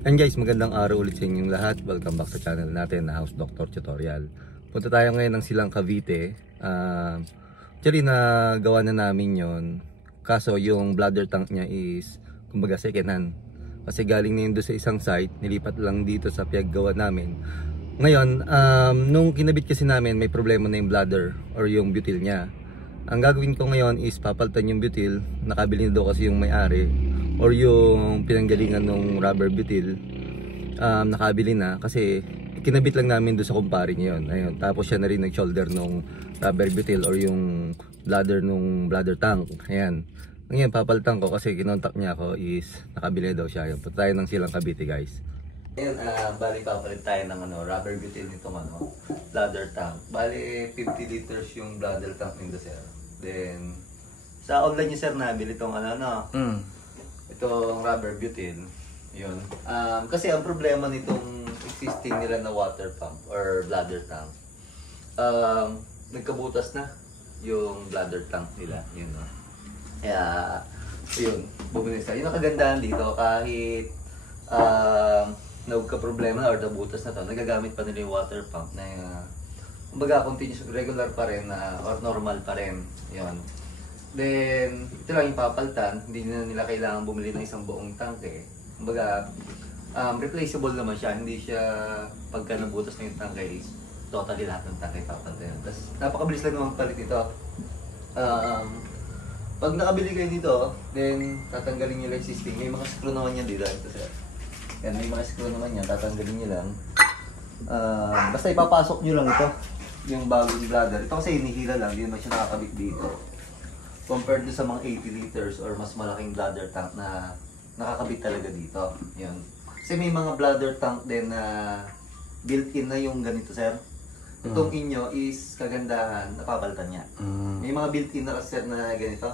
And guys, magandang araw ulit sa inyong lahat. Welcome back sa channel natin na House Doctor Tutorial. Punta tayo ngayon ng Silang Cavite. Actually, nagawa na namin yon. Kaso yung bladder tank niya is kumbaga second hand. Kasi galing na yun doon sa isang site, nilipat lang dito sa pinaggawa namin. Ngayon, nung kinabit kasi namin, may problema na yung bladder or yung butil niya. Ang gagawin ko ngayon is papalitan yung butil. Nakabili na daw kasi yung may-ari or yung pinanggalingan ng rubber butil. Nakabili na kasi kinabit lang namin doon sa kumpare niya yun. Ayun. Tapos siya na rin nag-shoulder nung rubber butil or yung bladder nung bladder tank. Ayan. Ngayon papalitan ko kasi kinontak niya ako is nakabili daw siya. Ayun. Punta tayo ng Silang Cavite, guys. Ngayon, bali papalit tayo ng rubber butil nitong bladder tank. Bali 50 liters yung bladder tank nito, sir. Then sa online niya, sir, nabili itong itong rubber butil. Yun. Kasi ang problema nitong existing nila na water pump or bladder tank, nagkabutas na yung bladder tank nila. Yun, no? Kaya, yun, bubunin sa. Yun ang kagandahan dito, kahit nagka-problema or nabutas na to, nagagamit pa nila yung water pump na kumbaga continuous, regular pa rin or normal pa rin. Yun. Then, ito lang yung papalitan, hindi na nila kailangan bumili ng isang buong tangke. Kumbaga, replaceable naman siya, hindi siya pagka nabutas na yung tangke is totally lahat ng tangke papalitan. Tapos, napakabilis lang naman palit ito. Pag nakabili kayo dito, then tatanggalin nyo lang yung system. May mga screw naman yan dito. Ito, sir. Yan, may mga screw naman yan, tatanggalin nyo lang. Basta ipapasok nyo lang ito, yung bagong bladder. Ito kasi hinihila lang, hindi naman siya nakakabit dito. Compared to sa mga 80 liters or mas malaking bladder tank na nakakabit talaga dito. Yun. Kasi may mga bladder tank din na built-in na yung ganito, sir. Itong inyo is kagandahan, napapalitan niya. May mga built-in na kasi, sir, na ganito,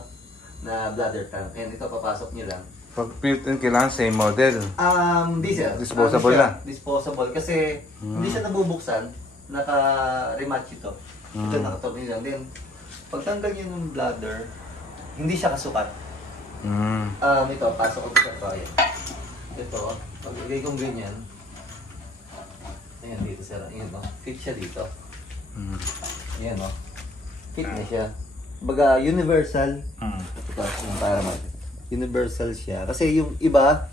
na bladder tank. And ito, papasok nyo lang. Pag built-in, kailangan same model? Di, sir. Disposable na? Disposable. Kasi hindi siya nabubuksan. Naka-rematch ito. Ito, nakatornil lang. Then, pagtanggal nyo ng bladder, hindi siya kasukat. Ito, pasok ko sa ito. Ayan. Ito, paglagay kong ganyan. Ayan, dito, sir. Ayan, no? Fit siya dito. Ayan, no? Fit na siya. Baga, universal. Ito, yung para universal siya. Kasi yung iba,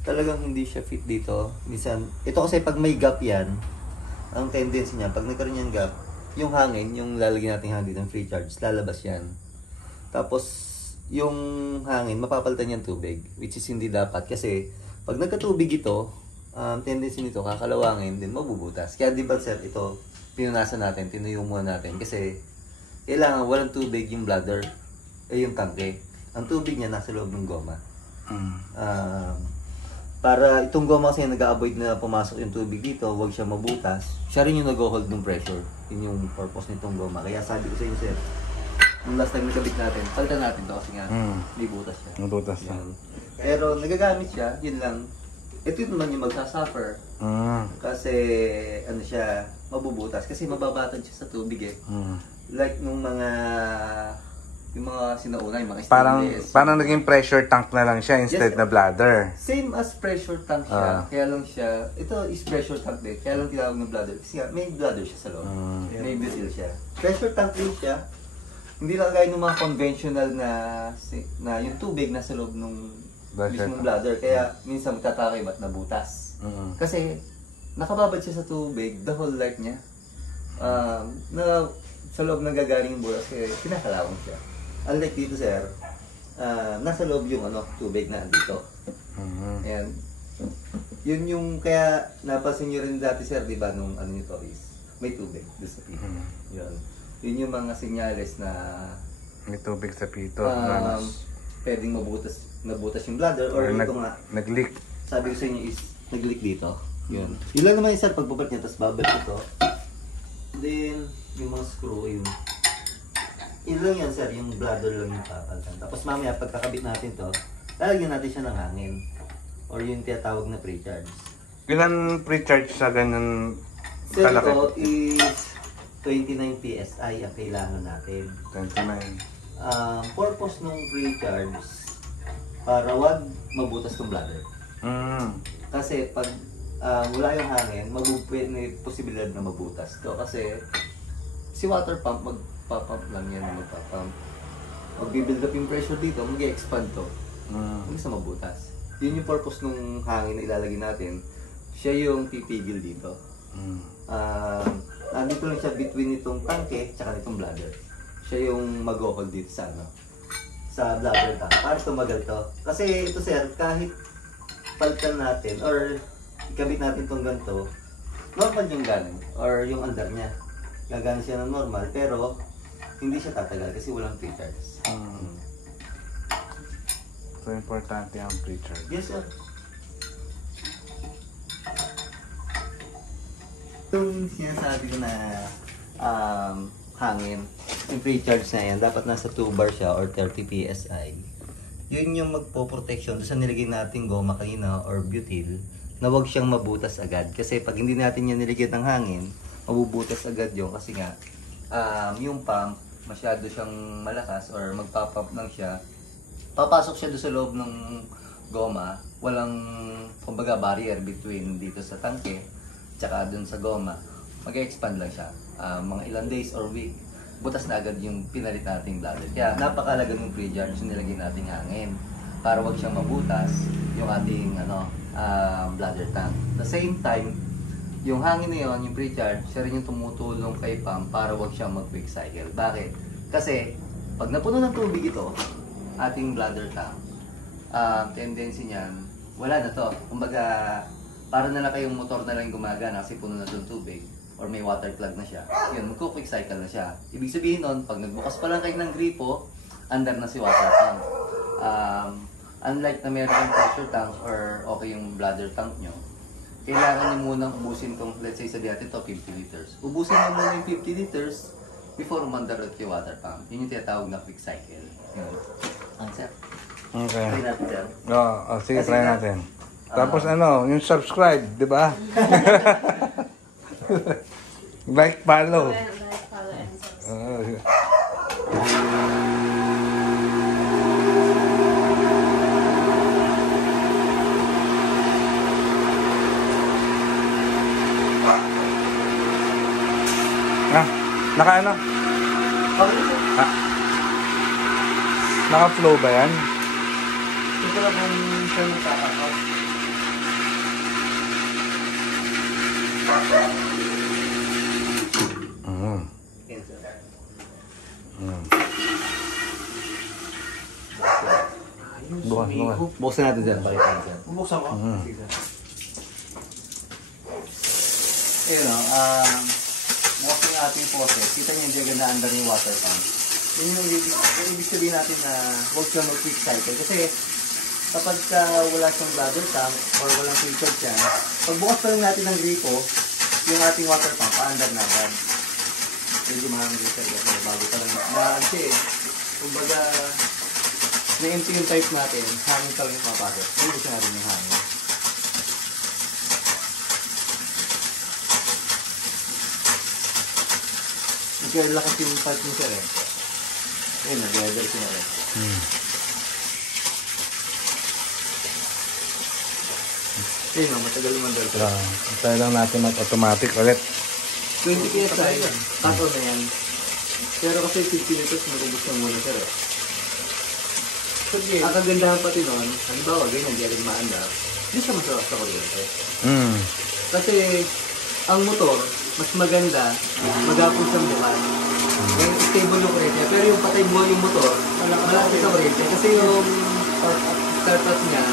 talagang hindi siya fit dito. Minsan, ito kasi pag may gap yan, ang tendency niya, pag nagkaroon yung gap, yung hangin, yung lalagyan natin hangin dito ng free charge, lalabas yan. Tapos, yung hangin, mapapalitan yung tubig, which is hindi dapat. Kasi, pag nagkatubig ito, tendency nito, kakalawangin, din mabubutas. Kaya di ba, sir, ito, pinunasan natin, tinuyo muna natin. Kasi, kailangan walang tubig yung bladder, yung tangke. Ang tubig niya nasa loob ng goma. Para itong goma kasi nag-a-avoid na pumasok yung tubig dito, huwag siya mabutas. Siya rin yung nag-hold ng pressure. Yun yung purpose nitong goma. Kaya sabi ko sa inyo, sir, yung last time nagkabit natin, palitan natin to kasi nga, may butas siya. May butas siya. Pero nagagamit siya, yun lang. Ito naman yung magsasuffer. Kasi, ano siya, mabubutas. Kasi mababatad siya sa tubig eh. Like nung yung mga sinauna, yung mga stainless. Parang naging pressure tank na lang siya instead na bladder. Same as pressure tank siya. Kaya lang siya, ito is pressure tank din. Kaya lang tinawag ng bladder. Kasi may bladder siya sa loob. May butil siya. Pressure tank din siya. Hindi lang gaya ng mga conventional na yung tubig nasa loob ng mismong bladder. Kaya minsan magtataka ba't nabutas. Kasi nakababad siya sa tubig the whole life niya. Sa loob nagagaling yung butas kaya kinakalawang siya. Unlike dito, sir, nasa loob yung tubig na andito. Ayan. Yun yung kaya napansin nyo rin dati, sir, di ba, nung nito is may tubig doon sa pito. Yun yung mga senyales na may tubig sa pito. Pwedeng mabutas yung bladder or ito nga. Nag-leak. Sabi ko sa inyo is nag-leak dito. Yun. Yun lang naman yung, sir, pagbabalik niya, tapos babalik ito. Then, yung mga screw, yun lang yan, sir, yung bladder lang yung papalitan. Tapos mamaya, pagkakabit natin to, lalagyan natin siya ng hangin. Or yung tinatawag na pre-charge. Ilan pre-charge sa ganyan kalaki? Sir, ito is 29 PSI ang kailangan natin. 29. Purpose ng pre-charge, para wag mabutas ng bladder. Kasi pag wala yung hangin, may posibilidad na mabutas to. Kasi si water pump, magpapump lang yan, magpapump. Mag-build up yung pressure dito, mag-expand to. Hindi sa mabutas. Yun yung purpose ng hangin na ilalagay natin. Siya yung pipigil dito. Nandito lang siya between itong tangke at itong bladder. Siya yung mag-hold dito sa sa bladder tank para tumagal to. Kasi ito sir, kahit palitan natin or ikabit natin tong ganito, normal yung ganun or yung andar niya. Gagana siya ng normal pero hindi siya tatagal kasi walang pre-charge. So, importante ang pre-charge. Yes sir. Yung sinasabi ko na hangin, yung pre-charge na yan, dapat nasa 2 bar siya or 30 PSI. Yun yung magpo-protection sa nilagay natin goma kanina or butyl na wag siyang mabutas agad. Kasi pag hindi natin yan niligyan ng hangin, mabubutas agad yun kasi nga yung pump masyado siyang malakas or magpapump lang siya. Papasok siya doon sa loob ng goma, walang kumbaga barrier between dito sa tangke tsaka dun sa goma, mag-expand lang siya. Mga ilang days or week, butas na agad yung pinalit nating bladder. Kaya napakalaga ng pre-charge yung nilagay nating hangin para wag siyang mabutas yung ating bladder tank. At the same time, yung hangin na yun, yung pre-charge, siya rin yung tumutulong kay pump para wag siyang mag-quick cycle. Bakit? Kasi pag napuno ng tubig ito, ating bladder tank, tendency niyan, wala na to. Kumbaga, para na lang kayong motor na lang gumagana kasi puno na doon tubig or may water clog na siya. Yun, magko-quick cycle na siya. Ibig sabihin nun, pag nagbukas pa lang kayo ng gripo, andar na si water tank. Unlike na meron kang pressure tank or okay yung bladder tank nyo, kailangan nyo munang ubusin kung, let's say sabi natin ito, 50 liters. Ubusin nyo muna yung 50 liters before mandarot yung water pump. Yun yung tinatawag na quick cycle. Yun. Sir. Okay. Try natin, sir. Sige, try natin. Tapos yung subscribe, di ba? Like, follow. Like, follow, and subscribe. Naka-ano? Okay, sir. Naka-flow ba yan? Ito lang kung siya magkakakaw. Yan, sir. Bukas. Buksan natin dyan. Pakita natin. Bubuksan ko? Ayun o, bukas yung ating faucet. Kita niyo yung diagon na under yung water pump. Yun yung ibig sabihin natin na huwag siya mag-quick cycle. Kasi kapag wala siyang bladder tank or walang filter siya, pagbukas pa lang natin ng gripo, yung ating water pump, paandar na agad. Medyo mahangin siya bago pa lang. Kasi, kumbaga, na-empty yung pipe natin, hangin pa lang yung mapasok. Hindi siya natin yung hangin. Nagkalakas yung pipe niya sir eh. Ayun, nag-level siya eh. Ayun, matagal umandal ko. Try lang natin mag-automatic ulit. 20 PSI, tato na yan. Pero kasi 50 liters, nagubos na muna sir eh. Ang kagandahan pati nun, halimbawa ganyan, di aling maandar, hindi siya masarap sa kuryente. Kasi ang motor, mas maganda, maghapon siyang bukas. Ngayon, stable yung kuryente. Pero yung patay buhay yung motor, malapit sa kuryente. Kasi yung start-up niya,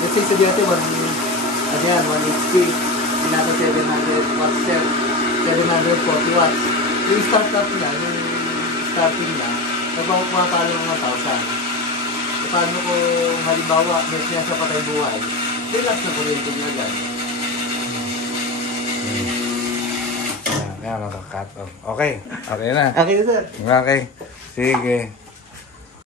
let's say sa dati, 1 HP, pinaka 700 watts sir, 740 watts. Yung start-up niya, yung starting niya, pumapalo ng 1,000. Paano ko halimbawa, may siya sa patay buhay, relax na kuryente niya agad. Kaya makakat off. Okay. Okay na. Okay, sir. Okay. Sige.